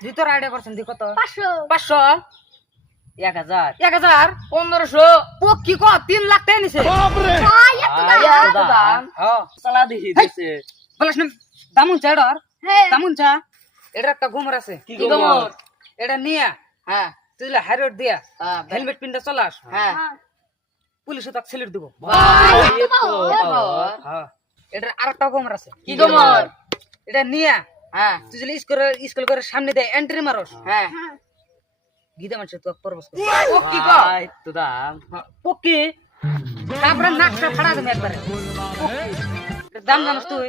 জুতোর আইডিয়া করছেন দি কত? 500 1000 1500 কি কো 3 লাখ টাকা নিছে সালা দেখি দিছে বলিস না দামুন চা এডর দামুন চা এটা একটা গোমর আছে কি গোমর? এটা নিয়া হ্যাঁ তুই হাইরোড দিয়া হেলমেট পিনতে চলাস হ্যাঁ পুলিশে তাক সেলিট দিব ভাই হ্যাঁ এটা আরেকটা গোমর আছে কি গোমর? এটা নিয়া হ্যাঁ তুই যদি স্কুল করে সামনে দিয়ে এন্ট্রি মারস হ্যাঁ গীতা মানুষ তুই পরবস ও কি কর তো দাম পকি তারপরে নাকটা ফাড়া দেবে একবারে দাম জানাস তুই